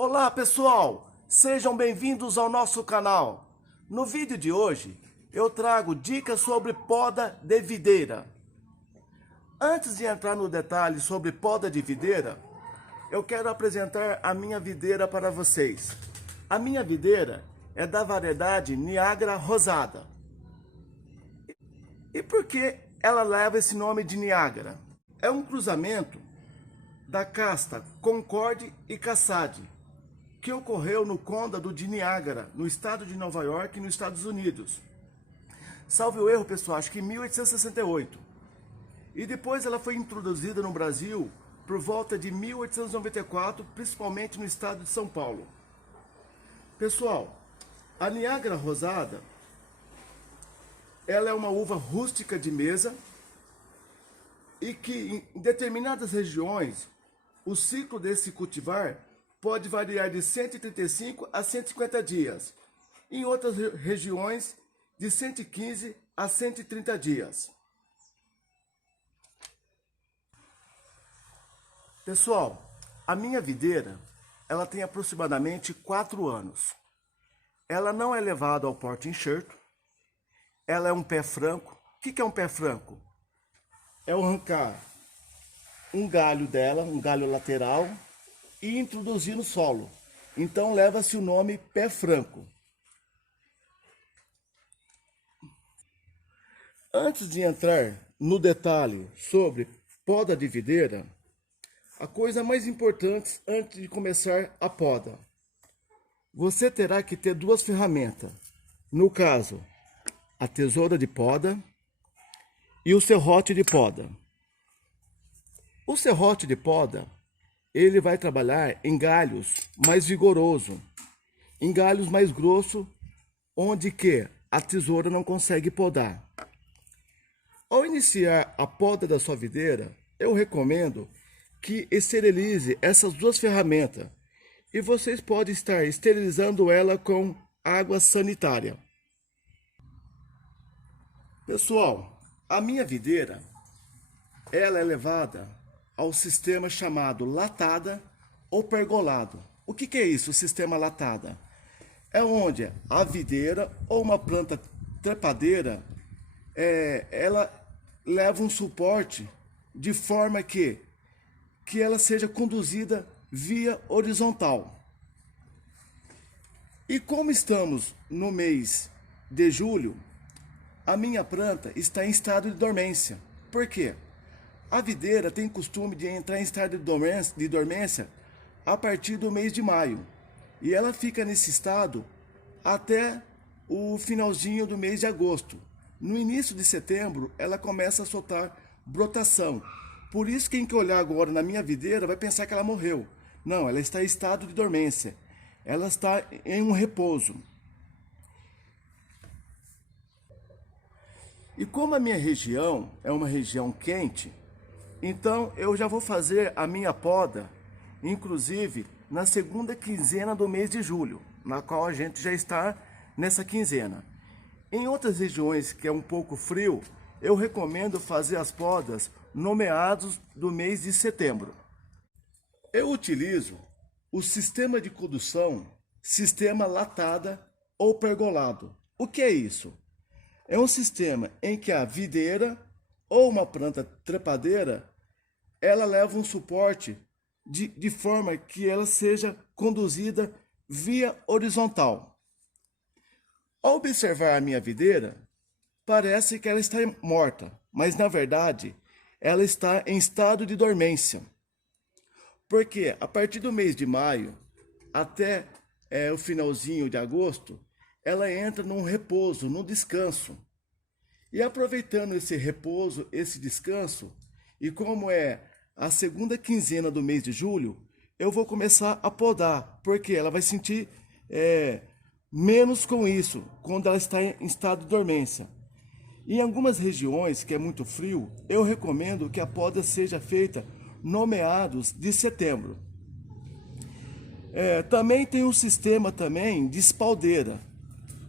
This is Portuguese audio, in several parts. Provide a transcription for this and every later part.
Olá pessoal, sejam bem-vindos ao nosso canal. No vídeo de hoje eu trago dicas sobre poda de videira. Antes de entrar no detalhe sobre poda de videira, eu quero apresentar a minha videira para vocês. A minha videira é da variedade Niagara Rosada. E por que ela leva esse nome de Niagara? É um cruzamento da casta Concorde e Cascade, que ocorreu no Condado de Niágara, no estado de Nova York, nos Estados Unidos. Salve o erro, pessoal, acho que em 1868. E depois ela foi introduzida no Brasil por volta de 1894, principalmente no estado de São Paulo. Pessoal, a Niagara Rosada, ela é uma uva rústica de mesa e que em determinadas regiões o ciclo desse cultivar pode variar de 135 a 150 dias. Em outras regiões, de 115 a 130 dias. Pessoal, a minha videira, ela tem aproximadamente 4 anos. Ela não é levada ao porta-enxerto. Ela é um pé franco. O que é um pé franco? É arrancar um galho dela, um galho lateral, e introduzir no solo. Então leva-se o nome pé franco. Antes de entrar no detalhe sobre poda de videira, a coisa mais importante antes de começar a poda, você terá que ter duas ferramentas. No caso, a tesoura de poda e o serrote de poda. O serrote de poda, ele vai trabalhar em galhos mais vigorosos, em galhos mais grossos, onde que a tesoura não consegue podar. Ao iniciar a poda da sua videira, eu recomendo que esterilize essas duas ferramentas e vocês podem estar esterilizando ela com água sanitária. Pessoal, a minha videira, ela é levada ao sistema chamado latada ou pergolado. O que é isso, o sistema latada? É onde a videira ou uma planta trepadeira, ela leva um suporte de forma que ela seja conduzida via horizontal. E como estamos no mês de julho, a minha planta está em estado de dormência. Por quê? A videira tem costume de entrar em estado de dormência a partir do mês de maio. E ela fica nesse estado até o finalzinho do mês de agosto. No início de setembro, ela começa a soltar brotação. Por isso, quem que olhar agora na minha videira vai pensar que ela morreu. Não, ela está em estado de dormência. Ela está em um repouso. E como a minha região é uma região quente, então eu já vou fazer a minha poda, inclusive na segunda quinzena do mês de julho, na qual a gente já está nessa quinzena. Em outras regiões que é um pouco frio, eu recomendo fazer as podas no meados do mês de setembro. Eu utilizo o sistema de condução, sistema latada ou pergolado. O que é isso? É um sistema em que a videira ou uma planta trepadeira, ela leva um suporte de forma que ela seja conduzida via horizontal. Ao observar a minha videira, parece que ela está morta, mas na verdade ela está em estado de dormência. Porque a partir do mês de maio até o finalzinho de agosto, ela entra num repouso, num descanso. E aproveitando esse repouso, esse descanso, e como é a segunda quinzena do mês de julho, eu vou começar a podar, porque ela vai sentir menos com isso, quando ela está em estado de dormência. Em algumas regiões que é muito frio, eu recomendo que a poda seja feita no meados de setembro. Também tem um sistema também de espaldeira.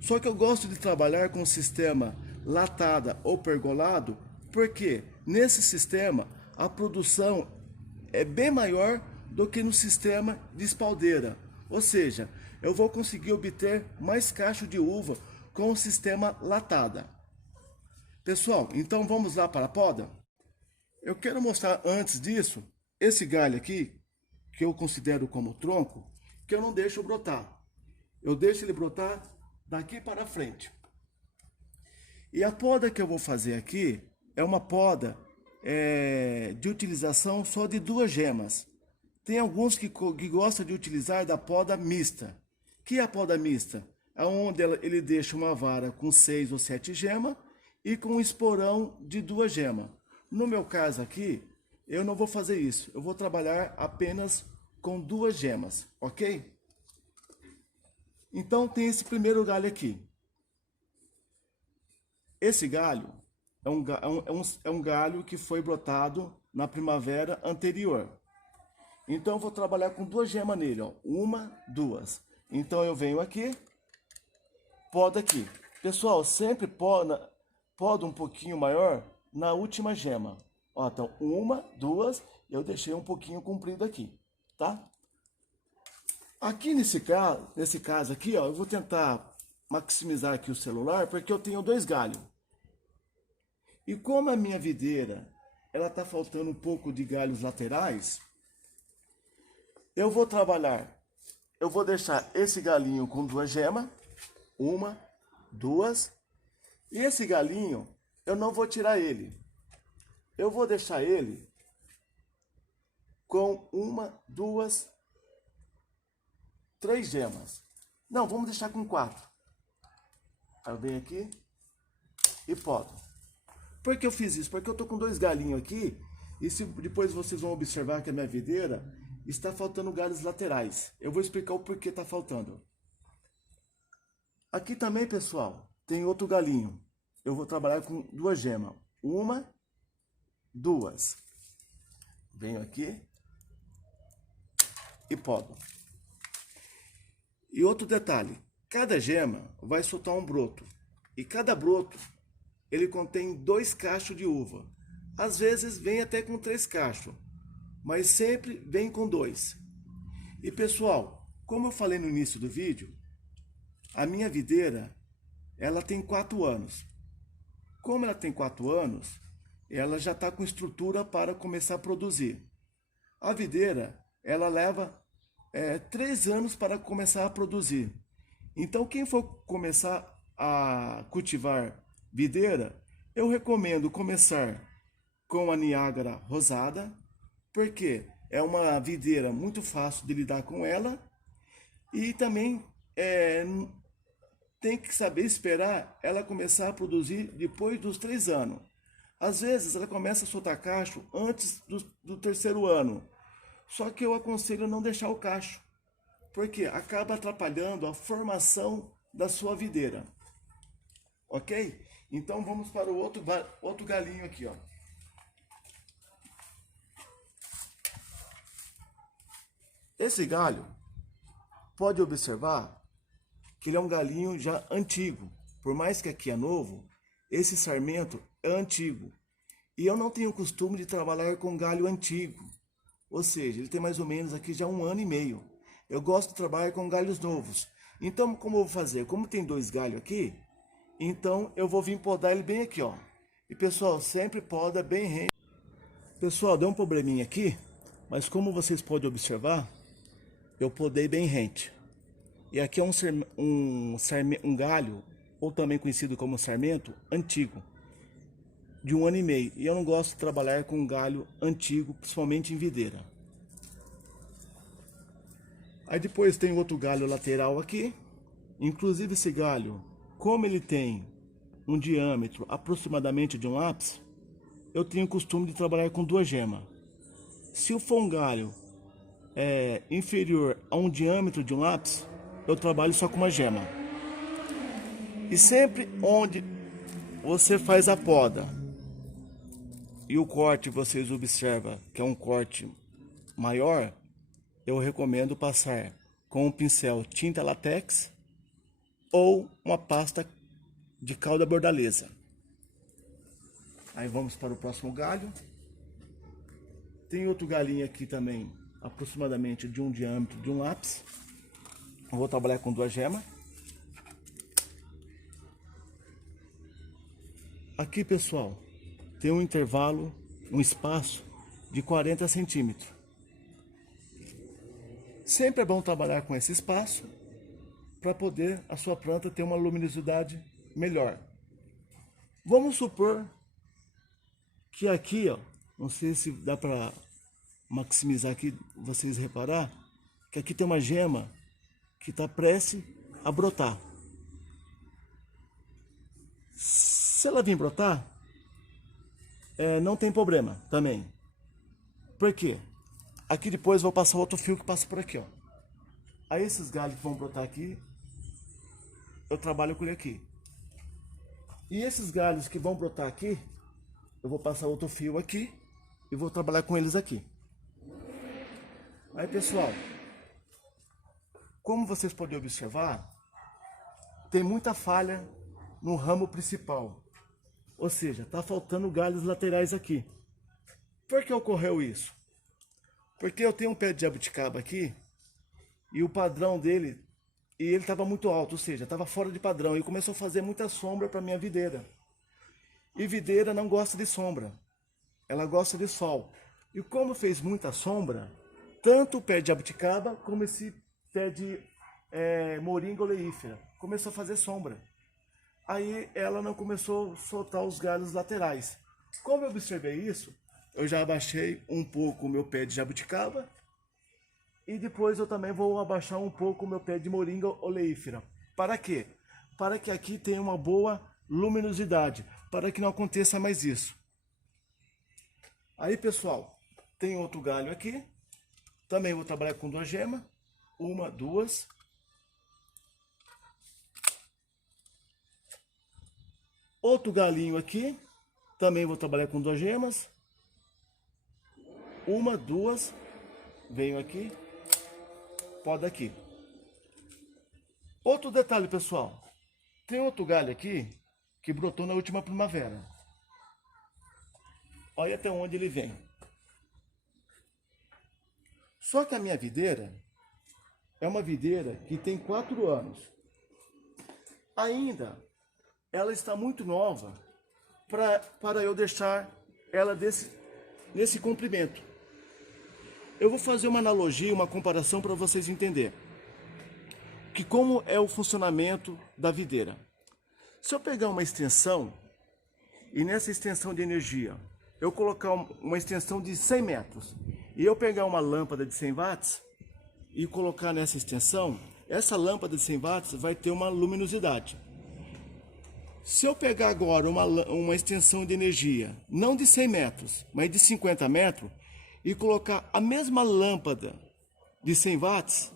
Só que eu gosto de trabalhar com o sistema latada ou pergolado, porque nesse sistema a produção é bem maior do que no sistema de espaldeira. Ou seja, eu vou conseguir obter mais cacho de uva com o sistema latada. Pessoal, então vamos lá para a poda? Eu quero mostrar antes disso, esse galho aqui, que eu considero como tronco, que eu não deixo brotar. Eu deixo ele brotar daqui para frente. E a poda que eu vou fazer aqui é uma poda de utilização só de 2 gemas. Tem alguns que gostam de utilizar da poda mista. Que é a poda mista? É onde ele deixa uma vara com 6 ou 7 gemas e com um esporão de 2 gemas. No meu caso aqui, eu não vou fazer isso. Eu vou trabalhar apenas com 2 gemas, ok? Então tem esse primeiro galho aqui. Esse galho é um galho que foi brotado na primavera anterior. Então eu vou trabalhar com 2 gemas nele, ó. 1, 2. Então eu venho aqui, podo aqui. Pessoal, sempre poda um pouquinho maior na última gema. Ó, então 1, 2, eu deixei um pouquinho comprido aqui, tá? Aqui nesse caso aqui, ó, eu vou tentar maximizar aqui o celular, porque eu tenho 2 galhos. E como a minha videira, ela tá faltando um pouco de galhos laterais, eu vou deixar esse galinho com 2 gemas, 1, 2, e esse galinho, eu não vou tirar ele. Eu vou deixar ele com 1, 2, 3 gemas. Não, vamos deixar com 4. Aí eu venho aqui e podo. Por que eu fiz isso? Porque eu tô com 2 galinhos aqui, e se depois vocês vão observar que a minha videira está faltando galhos laterais. Eu vou explicar o porquê está faltando. Aqui também, pessoal, tem outro galinho. Eu vou trabalhar com 2 gemas. 1, 2. Venho aqui e podo. E outro detalhe, cada gema vai soltar um broto. E cada broto, ele contém 2 cachos de uva. Às vezes vem até com 3 cachos, mas sempre vem com 2. E pessoal, como eu falei no início do vídeo, a minha videira, ela tem 4 anos. Como ela tem 4 anos, ela já está com estrutura para começar a produzir. A videira, ela leva 3 anos para começar a produzir. Então, quem for começar a cultivar videira, eu recomendo começar com a Niágara rosada, porque é uma videira muito fácil de lidar com ela, e também tem que saber esperar ela começar a produzir depois dos 3 anos. Às vezes ela começa a soltar cacho antes do 3º ano, só que eu aconselho não deixar o cacho, porque acaba atrapalhando a formação da sua videira, ok? Então vamos para o outro galinho aqui, ó. Esse galho, pode observar que ele é um galinho já antigo. Por mais que aqui é novo, esse sarmento é antigo. E eu não tenho costume de trabalhar com galho antigo. Ou seja, ele tem mais ou menos aqui já 1 ano e meio. Eu gosto de trabalhar com galhos novos. Então, como eu vou fazer? Como tem 2 galhos aqui, então eu vou vir podar ele bem aqui, ó. E pessoal, sempre poda bem rente. Pessoal, deu um probleminha aqui, mas como vocês podem observar, eu podei bem rente. E aqui é um galho, ou também conhecido como sarmento, antigo, de 1 ano e meio. E eu não gosto de trabalhar com galho antigo, principalmente em videira. Aí depois tem outro galho lateral aqui. Inclusive esse galho, como ele tem um diâmetro aproximadamente de um lápis, eu tenho o costume de trabalhar com 2 gemas. Se for um galho inferior a um diâmetro de um lápis, eu trabalho só com 1 gema. E sempre onde você faz a poda e o corte vocês observam que é um corte maior, eu recomendo passar com um pincel tinta latex ou uma pasta de calda bordaleza. Aí vamos para o próximo galho. Tem outro galinho aqui também, aproximadamente de um diâmetro de um lápis. Eu vou trabalhar com 2 gemas. Aqui, pessoal, tem um intervalo, um espaço de 40 centímetros. Sempre é bom trabalhar com esse espaço para poder a sua planta ter uma luminosidade melhor. Vamos supor que aqui, ó, não sei se dá para maximizar aqui, vocês reparar, que aqui tem uma gema que está prestes a brotar. Se ela vir brotar, não tem problema também. Por quê? Aqui depois vou passar outro fio que passa por aqui, ó. Aí esses galhos que vão brotar aqui, eu trabalho com ele aqui. E esses galhos que vão brotar aqui, eu vou passar outro fio aqui e vou trabalhar com eles aqui. Aí, pessoal, como vocês podem observar, tem muita falha no ramo principal. Ou seja, está faltando galhos laterais aqui. Por que ocorreu isso? Porque eu tenho um pé de jabuticaba aqui e o padrão dele, e ele estava muito alto, ou seja, estava fora de padrão e começou a fazer muita sombra para minha videira. E videira não gosta de sombra, ela gosta de sol. E como fez muita sombra, tanto o pé de jabuticaba como esse pé de moringa oleífera começou a fazer sombra. Aí ela não começou a soltar os galhos laterais. Como eu observei isso, eu já abaixei um pouco o meu pé de jabuticaba e depois eu também vou abaixar um pouco o meu pé de moringa oleífera. Para quê? Para que aqui tenha uma boa luminosidade, para que não aconteça mais isso. Aí, pessoal, tem outro galho aqui. Também vou trabalhar com 2 gemas. 1, 2. Outro galinho aqui, também vou trabalhar com 2 gemas. 1, 2, venho aqui, poda aqui. Outro detalhe, pessoal, tem outro galho aqui que brotou na última primavera. Olha até onde ele vem. Só que a minha videira é uma videira que tem 4 anos. Ainda ela está muito nova para eu deixar ela nesse comprimento. Eu vou fazer uma analogia, uma comparação para vocês entenderem que como é o funcionamento da videira. Se eu pegar uma extensão e nessa extensão de energia eu colocar uma extensão de 100 metros e eu pegar uma lâmpada de 100 watts e colocar nessa extensão, essa lâmpada de 100 watts vai ter uma luminosidade. Se eu pegar agora uma extensão de energia, não de 100 metros, mas de 50 metros, e colocar a mesma lâmpada de 100 watts,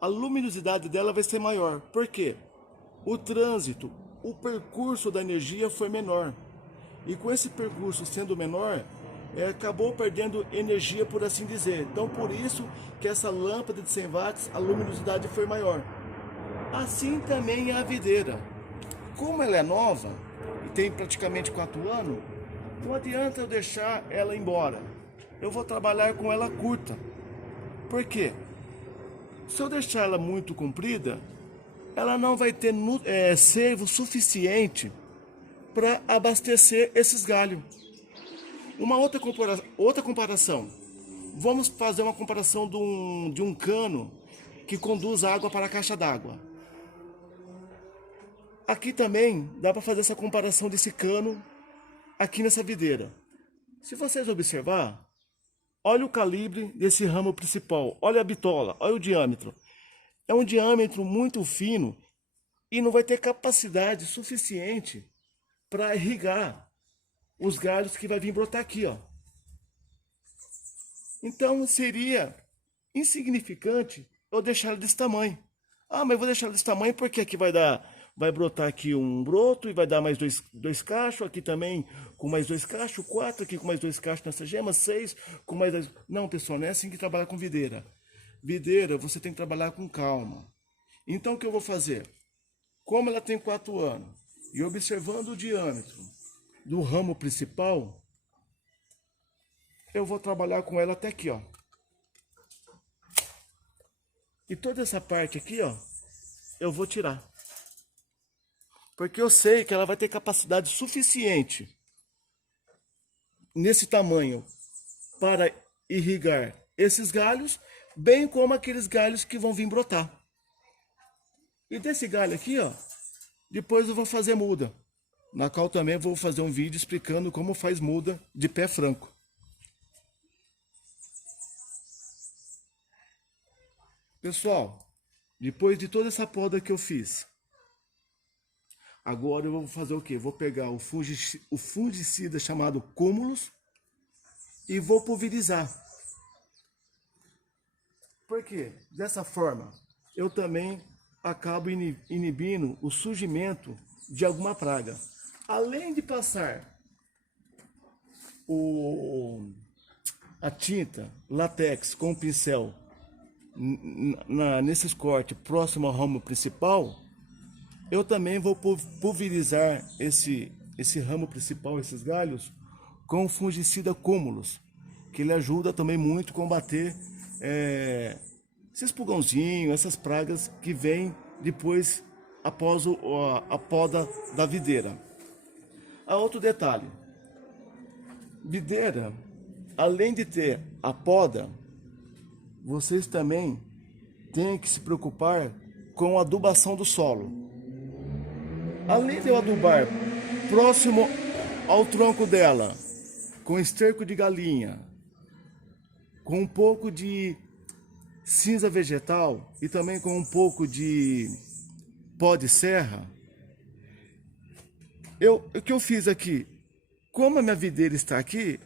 a luminosidade dela vai ser maior. Por quê? O trânsito, o percurso da energia foi menor. E com esse percurso sendo menor, acabou perdendo energia, por assim dizer. Então, por isso que essa lâmpada de 100 watts, a luminosidade foi maior. Assim também é a videira. Como ela é nova e tem praticamente 4 anos, não adianta eu deixar ela embora. Eu vou trabalhar com ela curta. Por quê? Se eu deixar ela muito comprida, ela não vai ter servo suficiente para abastecer esses galhos. Uma outra comparação. Vamos fazer uma comparação de um cano que conduz água para a caixa d'água. Aqui também dá para fazer essa comparação desse cano aqui nessa videira. Se vocês observar, olha o calibre desse ramo principal, olha a bitola, olha o diâmetro. É um diâmetro muito fino e não vai ter capacidade suficiente para irrigar os galhos que vai vir brotar aqui, ó. Então seria insignificante eu deixar ela desse tamanho. Ah, mas eu vou deixar ela desse tamanho porque aqui vai brotar aqui um broto e vai dar mais dois cachos, aqui também com mais 2 cachos, 4 aqui com mais 2 cachos nessa gema, 6 com mais 2. Não, pessoal, não é assim que trabalha com videira. Videira, você tem que trabalhar com calma. Então o que eu vou fazer? Como ela tem 4 anos e observando o diâmetro do ramo principal, eu vou trabalhar com ela até aqui, ó. E toda essa parte aqui, ó, eu vou tirar. Porque eu sei que ela vai ter capacidade suficiente nesse tamanho para irrigar esses galhos, bem como aqueles galhos que vão vir brotar. E desse galho aqui, ó, depois eu vou fazer muda, na qual também vou fazer um vídeo explicando como faz muda de pé franco. Pessoal, depois de toda essa poda que eu fiz, agora eu vou fazer o quê? Vou pegar o fungicida chamado Cumulus e vou pulverizar. Por quê? Dessa forma, eu também acabo inibindo o surgimento de alguma praga. Além de passar a tinta latex com o pincel nesses cortes próximo ao ramo principal, eu também vou pulverizar esse ramo principal, esses galhos, com o fungicida Cumulus, que ele ajuda também muito a combater esses pulgãozinhos, essas pragas que vêm depois após a poda da videira. Há outro detalhe: videira, além de ter a poda, vocês também têm que se preocupar com a adubação do solo. Além de eu adubar próximo ao tronco dela, com esterco de galinha, com um pouco de cinza vegetal e também com um pouco de pó de serra, o que eu fiz aqui? Como a minha videira está aqui,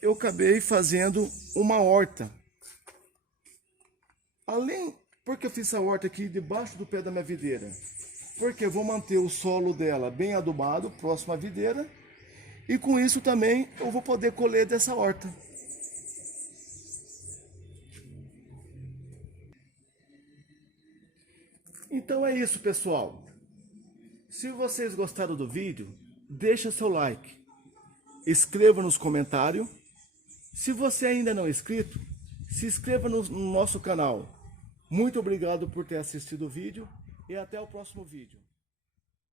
eu acabei fazendo uma horta. Porque eu fiz essa horta aqui debaixo do pé da minha videira? Porque eu vou manter o solo dela bem adubado, próximo à videira, e com isso também eu vou poder colher dessa horta. Então é isso, pessoal. Se vocês gostaram do vídeo, deixa seu like, escreva nos comentários. Se você ainda não é inscrito, se inscreva no nosso canal. Muito obrigado por ter assistido o vídeo e até o próximo vídeo.